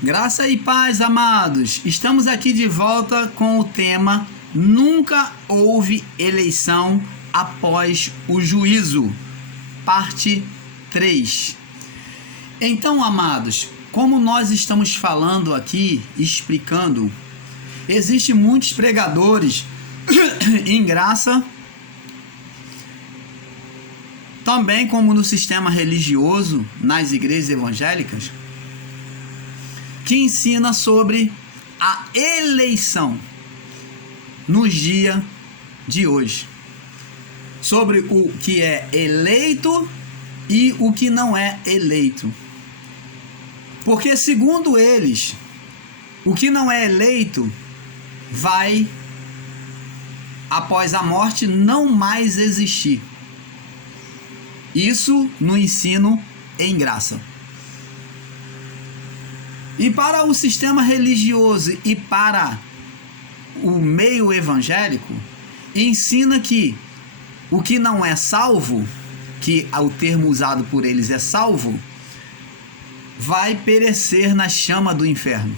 Graça e paz, amados. Estamos aqui de volta com o tema Nunca houve eleição após o juízo, parte 3. Então, amados, como nós estamos falando aqui, explicando, existem muitos pregadores em graça, também como no sistema religioso, nas igrejas evangélicas, que ensina sobre a eleição nos dias de hoje, sobre o que é eleito e o que não é eleito. Porque segundo eles, o que não é eleito vai, após a morte, não mais existir. Isso no ensino em graça. E para o sistema religioso e para o meio evangélico, ensina que o que não é salvo, que o termo usado por eles é salvo, vai perecer na chama do inferno.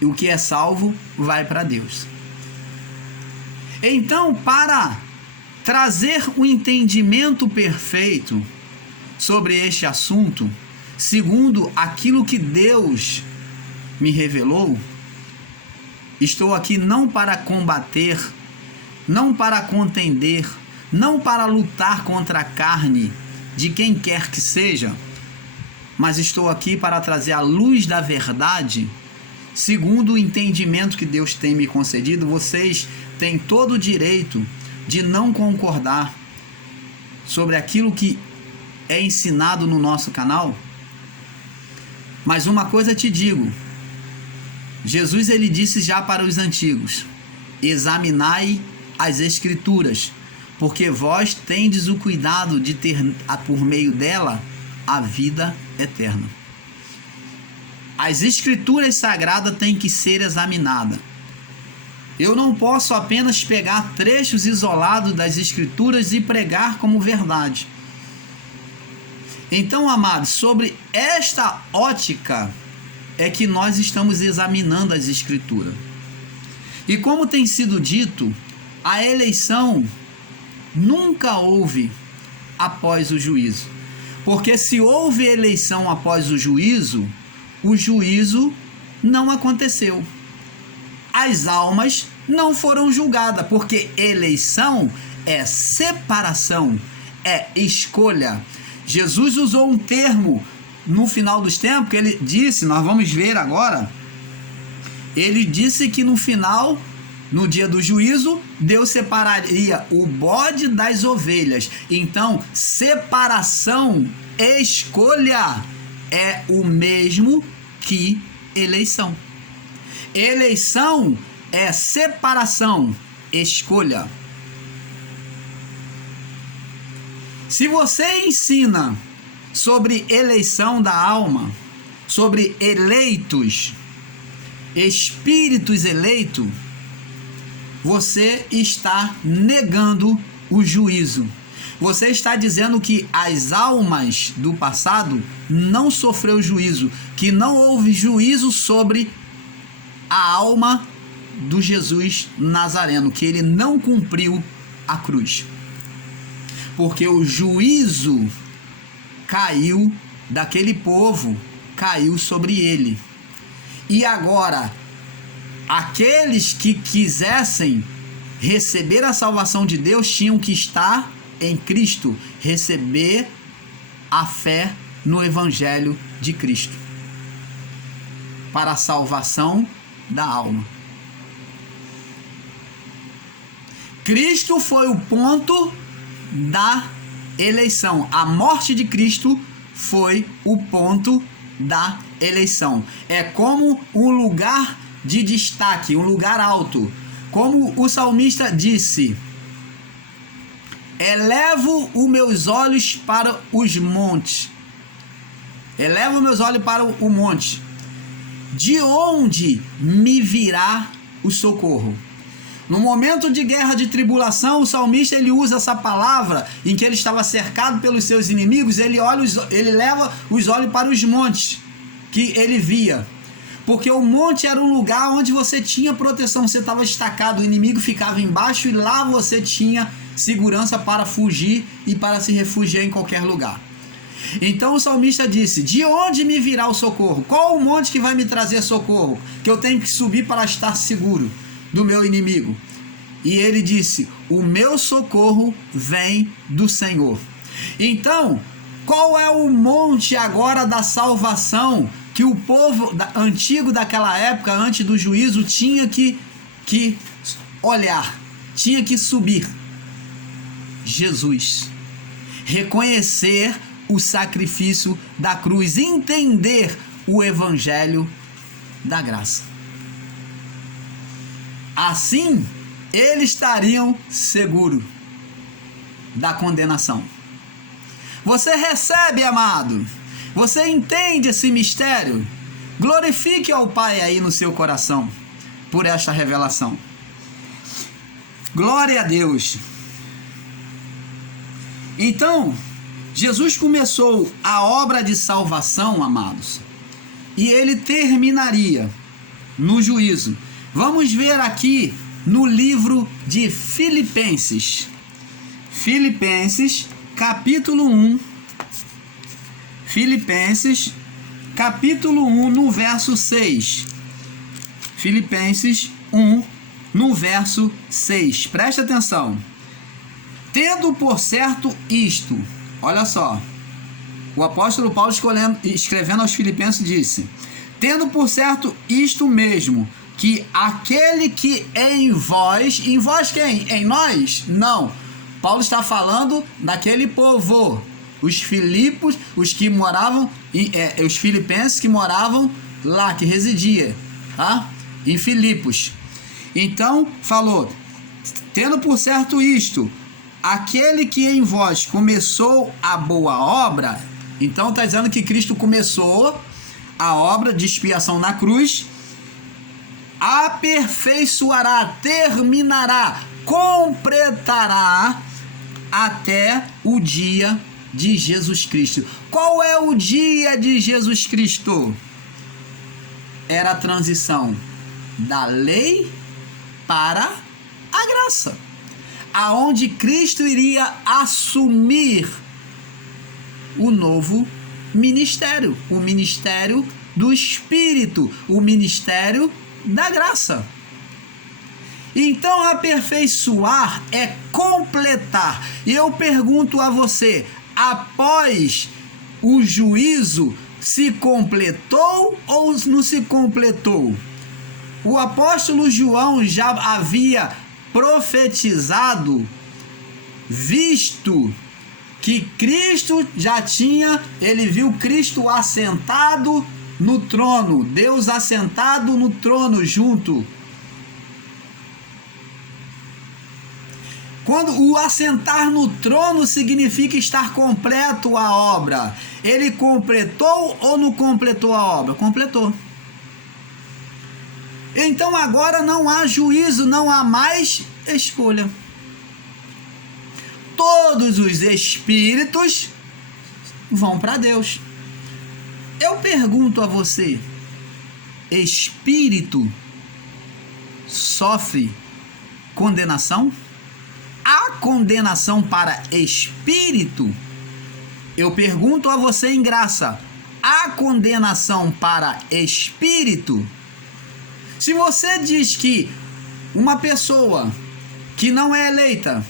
E o que é salvo vai para Deus. Então, para trazer um entendimento perfeito sobre este assunto, segundo aquilo que Deus me revelou, estou aqui não para combater, não para contender, não para lutar contra a carne de quem quer que seja, mas estou aqui para trazer a luz da verdade, segundo o entendimento que Deus tem me concedido. Vocês têm todo o direito de não concordar sobre aquilo que é ensinado no nosso canal, mas uma coisa te digo, Jesus ele disse já para os antigos: examinai as escrituras, porque vós tendes o cuidado de ter por meio dela a vida eterna. As escrituras sagradas têm que ser examinadas. Eu não posso apenas pegar trechos isolados das escrituras e pregar como verdade. Então, amados, sobre esta ótica é que nós estamos examinando as escrituras. E como tem sido dito, a eleição nunca houve após o juízo. Porque se houve eleição após o juízo não aconteceu. As almas não foram julgadas, porque eleição é separação, é escolha. Jesus usou um termo no final dos tempos, que ele disse, nós vamos ver agora, ele disse que no final, no dia do juízo, Deus separaria o bode das ovelhas. Então, separação, escolha, é o mesmo que eleição. Eleição é separação, escolha. Se você ensina sobre eleição da alma, sobre eleitos, espíritos eleitos, você está negando o juízo. Você está dizendo que as almas do passado não sofreu juízo, que não houve juízo sobre a alma do Jesus Nazareno, que ele não cumpriu a cruz. Porque o juízo caiu daquele povo, caiu sobre ele. E agora, aqueles que quisessem receber a salvação de Deus tinham que estar em Cristo, receber a fé no Evangelho de Cristo, para a salvação da alma. Cristo foi o ponto da eleição. A morte de Cristo foi o ponto da eleição. É como um lugar de destaque, um lugar alto. Como o salmista disse: elevo os meus olhos para os montes. Elevo meus olhos para o monte. De onde me virá o socorro? No momento de guerra, de tribulação, o salmista ele usa essa palavra em que ele estava cercado pelos seus inimigos. Ele leva os olhos para os montes. que ele via. Porque o monte era um lugar onde você tinha proteção, você estava estacado, o inimigo ficava embaixo e lá você tinha segurança para fugir e para se refugiar em qualquer lugar. Então o salmista disse: de onde me virá o socorro? Qual o monte que vai me trazer socorro? Que eu tenho que subir para estar seguro do meu inimigo? E ele disse: o meu socorro vem do Senhor. Então, qual é o monte agora da salvação que o povo antigo daquela época, antes do juízo, tinha que olhar, tinha que subir? Jesus. Reconhecer o sacrifício da cruz, entender o evangelho da graça. Assim, eles estariam seguros da condenação. Você recebe, amado? Você entende esse mistério? Glorifique ao Pai aí no seu coração por esta revelação. Glória a Deus. Então, Jesus começou a obra de salvação, amados, e ele terminaria no juízo. Vamos ver aqui no livro de Filipenses. Filipenses, capítulo 1. Filipenses, capítulo 1, no verso 6. Filipenses 1, no verso 6. Presta atenção. Tendo por certo isto, olha só, o apóstolo Paulo escrevendo aos Filipenses disse: tendo por certo isto mesmo, que aquele que em vós quem? Em nós? Não. Paulo está falando daquele povo, os filipos, os que moravam, os filipenses que moravam lá, que residia, tá? Em Filipos. Então, falou, tendo por certo isto, aquele que em vós começou a boa obra, então está dizendo que Cristo começou a obra de expiação na cruz, aperfeiçoará, terminará, completará até o dia de Jesus Cristo. Qual é o dia de Jesus Cristo? Era a transição da lei para a graça, aonde Cristo iria assumir o novo ministério, o ministério do Espírito, o ministério da graça. Então, aperfeiçoar é completar. E eu pergunto a você, após o juízo, se completou ou não se completou? O apóstolo João já havia profetizado, visto que Cristo já tinha, ele viu Cristo assentado no trono, Deus assentado no trono junto. Quando o assentar no trono significa estar completo a obra. Ele completou ou não completou a obra? Completou. Então agora não há juízo, não há mais escolha. Todos os espíritos vão para Deus. Eu pergunto a você, espírito sofre condenação? Há condenação para espírito? Eu pergunto a você em graça, há condenação para espírito? Se você diz que uma pessoa que não é eleita,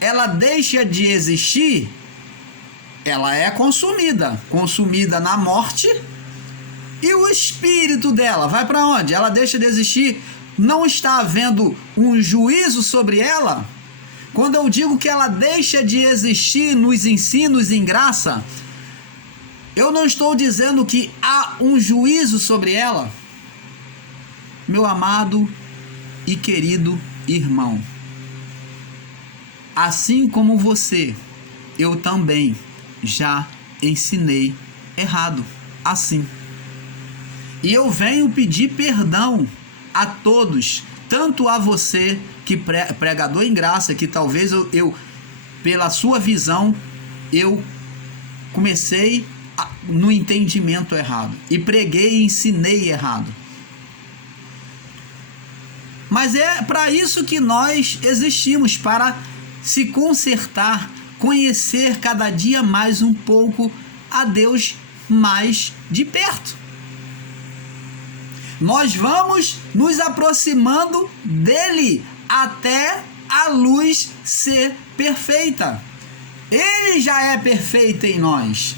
ela deixa de existir, ela é consumida na morte, e o espírito dela vai para onde? Ela deixa de existir, não está havendo um juízo sobre ela? Quando eu digo que ela deixa de existir nos ensinos em graça, eu não estou dizendo que há um juízo sobre ela. Meu amado e querido irmão, assim como você, eu também já ensinei errado, assim. E eu venho pedir perdão a todos, tanto a você que pregador em graça, que talvez eu pela sua visão, eu comecei no entendimento errado. E preguei e ensinei errado. Mas é para isso que nós existimos, para se consertar, conhecer cada dia mais um pouco a Deus mais de perto. Nós vamos nos aproximando dele até a luz ser perfeita. Ele já é perfeito em nós.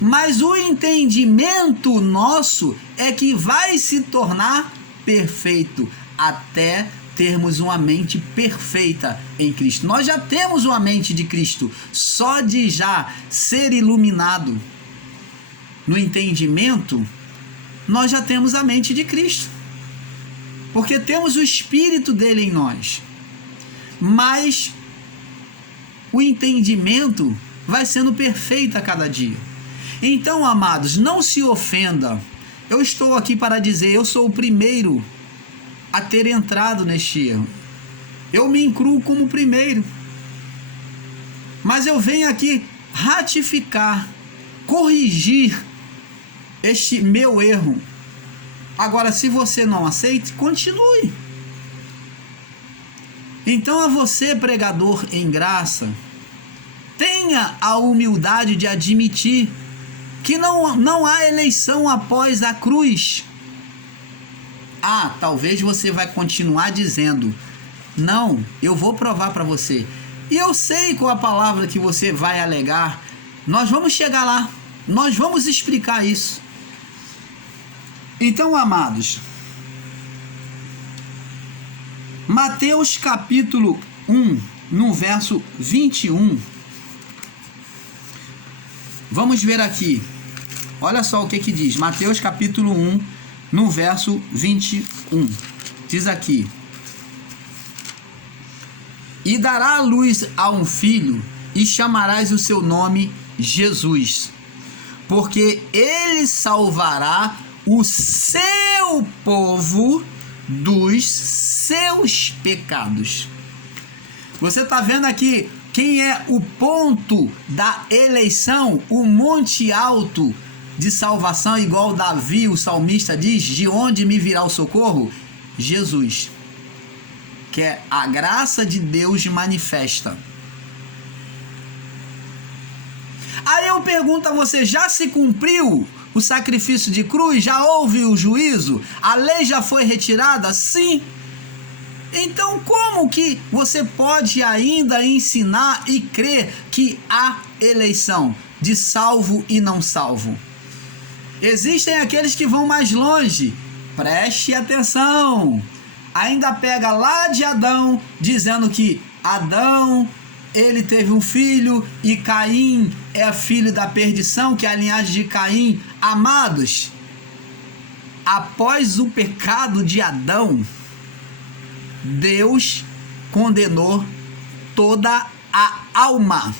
Mas o entendimento nosso é que vai se tornar perfeito até termos uma mente perfeita em Cristo. Nós já temos uma mente de Cristo, só de já ser iluminado no entendimento, nós já temos a mente de Cristo, porque temos o Espírito dele em nós. Mas o entendimento vai sendo perfeito a cada dia. Então, amados, não se ofenda. Eu estou aqui para dizer, eu sou o primeiro a ter entrado neste erro. Eu me incluo como o primeiro. Mas eu venho aqui ratificar, corrigir este meu erro. Agora, se você não aceita, continue. Então, a você, pregador em graça, tenha a humildade de admitir que não há eleição após a cruz. Talvez você vai continuar dizendo, não, eu vou provar para você. E eu sei qual a palavra que você vai alegar. Nós vamos chegar lá. Nós vamos explicar isso. Então, amados, Mateus capítulo 1, no verso 21. Vamos ver aqui. Olha só o que diz. Mateus capítulo 1, no verso 21. Diz aqui: E dará a luz a um filho, e chamarás o seu nome Jesus, porque ele salvará o seu povo dos seus pecados. Você está vendo aqui quem é o ponto da eleição, o monte alto de salvação, igual Davi, o salmista, diz: de onde me virá o socorro? Jesus, que é a graça de Deus manifesta. Aí eu pergunto a você, já se cumpriu o sacrifício de cruz? Já houve o juízo? A lei já foi retirada? Sim. Então como que você pode ainda ensinar e crer que há eleição de salvo e não salvo? Existem aqueles que vão mais longe. Preste atenção. Ainda pega lá de Adão, dizendo que Adão, ele teve um filho e Caim é filho da perdição, que é a linhagem de Caim. Amados, após o pecado de Adão, Deus condenou toda a alma.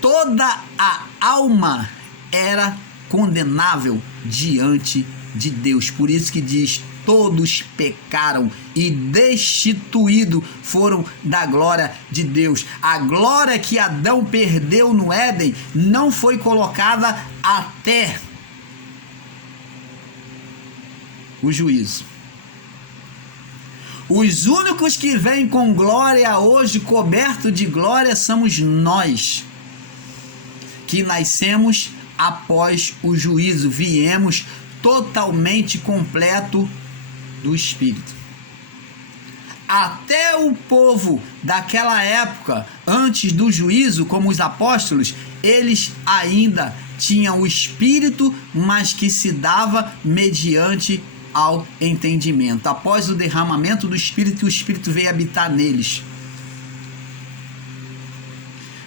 Toda a alma era condenável diante de Deus. Por isso que diz: todos pecaram e destituídos foram da glória de Deus. A glória que Adão perdeu no Éden não foi colocada até o juízo. Os únicos que vêm com glória hoje, coberto de glória, somos nós, que nascemos após o juízo, viemos totalmente completo do Espírito. Até o povo daquela época, antes do juízo, como os apóstolos, eles ainda tinham o Espírito, mas que se dava mediante ao entendimento. Após o derramamento do Espírito, o Espírito veio habitar neles.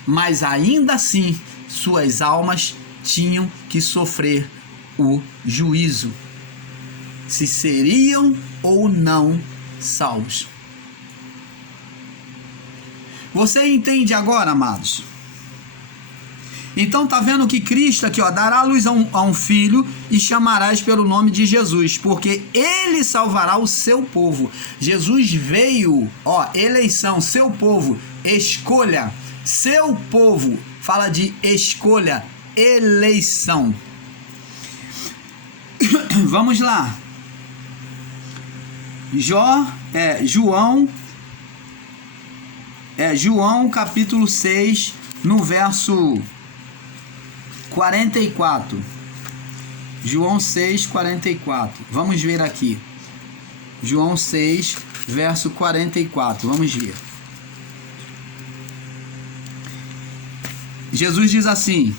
Mas ainda assim, suas almas tinham que sofrer o juízo, se seriam ou não salvos. Você entende agora, amados? Então tá vendo que Cristo aqui, dará a luz a um filho e chamarás pelo nome de Jesus, porque ele salvará o seu povo. Jesus veio, eleição, seu povo, escolha, seu povo, fala de escolha, eleição. Vamos lá. João capítulo 6, no verso 44. João 6, 44. Vamos ver aqui. João 6, verso 44. Vamos ver. Jesus diz assim: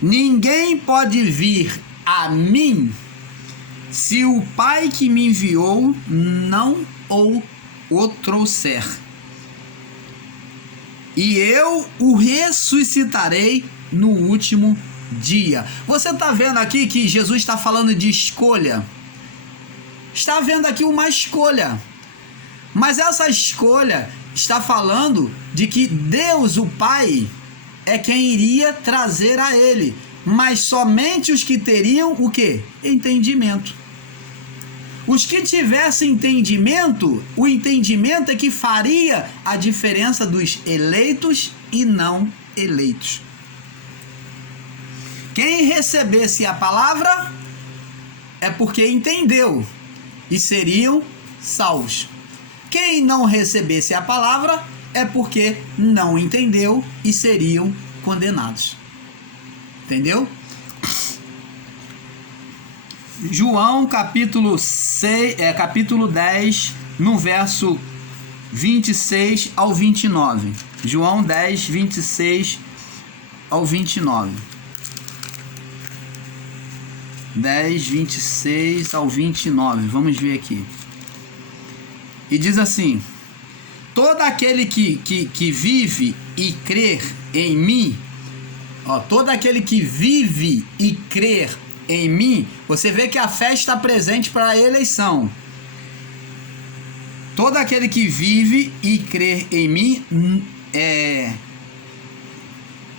ninguém pode vir a mim se o Pai que me enviou não o trouxer. E eu o ressuscitarei no último dia. Você está vendo aqui que Jesus está falando de escolha? Está vendo aqui uma escolha. Mas essa escolha está falando de que Deus, o Pai, é quem iria trazer a ele. Mas somente os que teriam o quê? Entendimento. Os que tivessem entendimento, o entendimento é que faria a diferença dos eleitos e não eleitos. Quem recebesse a palavra é porque entendeu e seriam salvos. Quem não recebesse a palavra é porque não entendeu e seriam condenados. Entendeu? João capítulo 10, no verso 26 ao 29. João 10, 26 ao 29. 10, 26 ao 29. Vamos ver aqui. E diz assim: todo aquele que vive e crer em mim, todo aquele que vive e crer em mim, você vê que a fé está presente para a eleição. Todo aquele que vive e crer em mim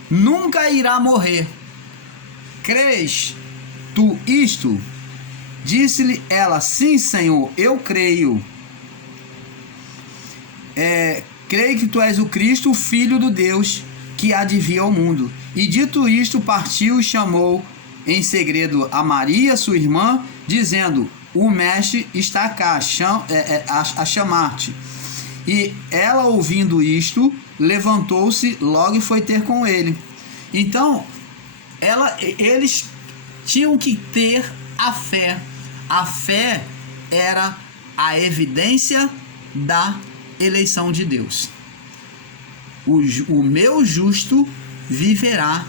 nunca irá morrer. Crês tu isto? Disse-lhe ela: sim, Senhor, eu creio. Creio que tu és o Cristo, o Filho do Deus, que há de vir ao mundo. E dito isto, partiu e chamou em segredo a Maria, sua irmã, dizendo: o mestre está cá a chamar-te. E ela, ouvindo isto, levantou-se logo e foi ter com ele. Então, eles tinham que ter a fé. A fé era a evidência da eleição de Deus. O meu justo viverá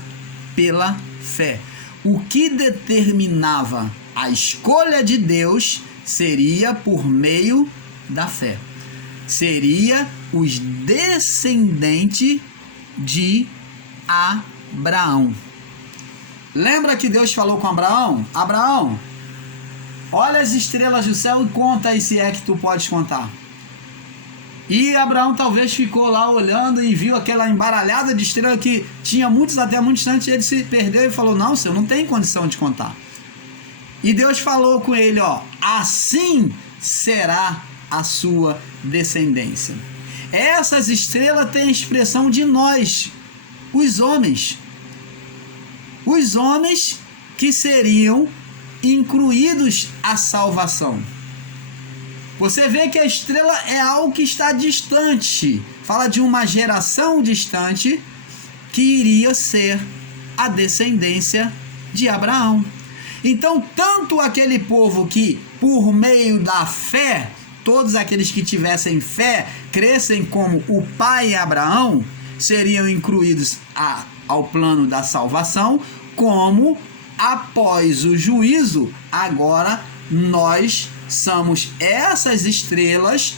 pela fé. O que determinava a escolha de Deus seria por meio da fé. Seria os descendentes de Abraão. Lembra que Deus falou com Abraão? Abraão, olha as estrelas do céu e conta aí, se é que tu podes contar. E Abraão talvez ficou lá olhando e viu aquela embaralhada de estrelas que tinha muitos até muito distante. Ele se perdeu e falou: não, senhor, não tem condição de contar. E Deus falou com ele: assim será a sua descendência. Essas estrelas têm a expressão de nós, os homens. Os homens que seriam incluídos à salvação. Você vê que a estrela é algo que está distante. Fala de uma geração distante que iria ser a descendência de Abraão. Então, tanto aquele povo que, por meio da fé, todos aqueles que tivessem fé, crescem como o pai Abraão, seriam incluídos ao plano da salvação, como após o juízo, agora nós somos essas estrelas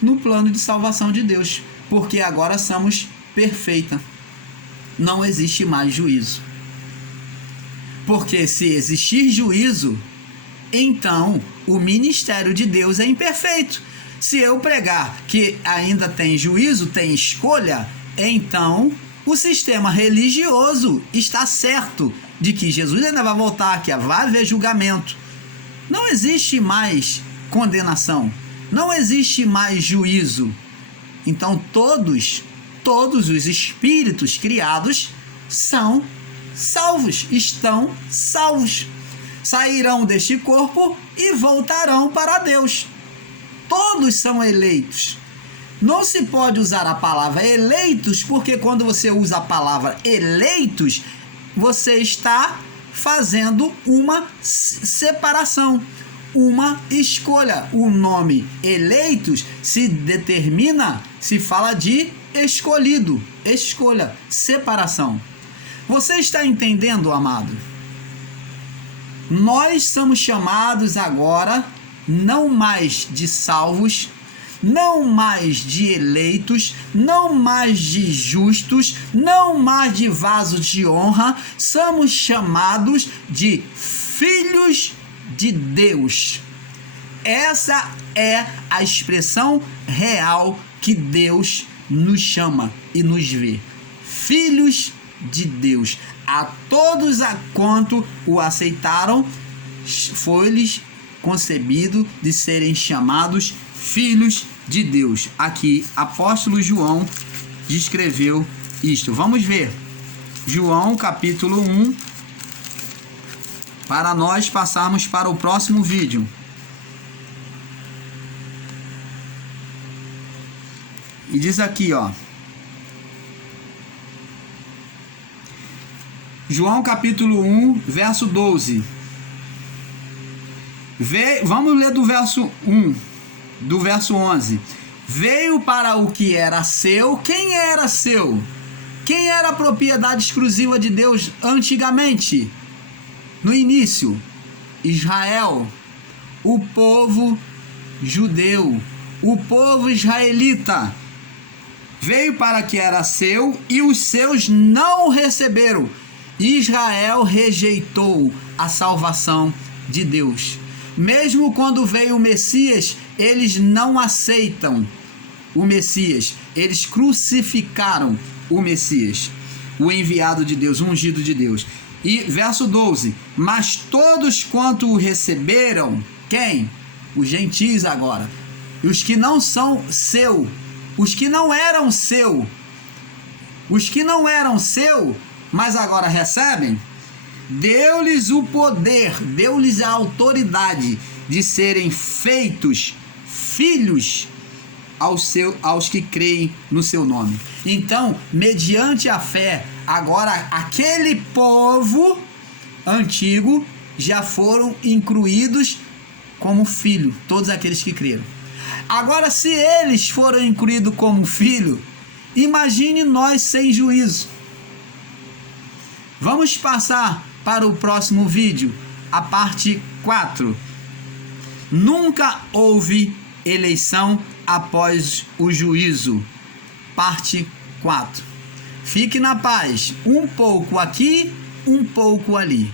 no plano de salvação de Deus, porque agora somos perfeitas. Não existe mais juízo. Porque se existir juízo, então o ministério de Deus é imperfeito. Se eu pregar que ainda tem juízo, tem escolha, então o sistema religioso está certo de que Jesus ainda vai voltar, que vai haver julgamento. Não existe mais condenação, não existe mais juízo. Então todos todos os espíritos criados são salvos, estão salvos. Sairão deste corpo e voltarão para Deus. Todos são eleitos. Não se pode usar a palavra eleitos, porque quando você usa a palavra eleitos, você está fazendo uma separação, uma escolha. O nome eleitos se determina, se fala de escolhido, escolha, separação. Você está entendendo, amado? Nós somos chamados agora não mais de salvos, não mais de eleitos, não mais de justos, não mais de vasos de honra, somos chamados de filhos de Deus. Essa é a expressão real que Deus nos chama e nos vê. Filhos de Deus. A todos a quanto o aceitaram, foi-lhes concebido de serem chamados filhos de Deus. Aqui, apóstolo João descreveu isto. Vamos ver. João, capítulo 1, para nós passarmos para o próximo vídeo. E diz aqui, ó. João, capítulo 1, verso 12. Vamos ler do verso 1, do verso 11. Veio para o que era seu. Quem era seu? Quem era a propriedade exclusiva de Deus antigamente? No início, Israel, o povo judeu, o povo israelita. Veio para que era seu e os seus não o receberam. Israel rejeitou a salvação de Deus. Mesmo quando veio o Messias, eles não aceitam o Messias. Eles crucificaram o Messias, o enviado de Deus, o ungido de Deus. E verso 12: mas todos quanto o receberam, quem? Os gentios agora. Os que não são seu, os que não eram seu, os que não eram seu, mas agora recebem, deu-lhes o poder, deu-lhes a autoridade de serem feitos filhos aos que creem no seu nome. Então, mediante a fé, agora aquele povo antigo já foram incluídos como filho, todos aqueles que creram. Agora, se eles foram incluídos como filho, imagine nós sem juízo. Vamos passar para o próximo vídeo, a parte 4. Nunca houve eleição após o juízo. Parte 4. Fique na paz. Um pouco aqui, um pouco ali.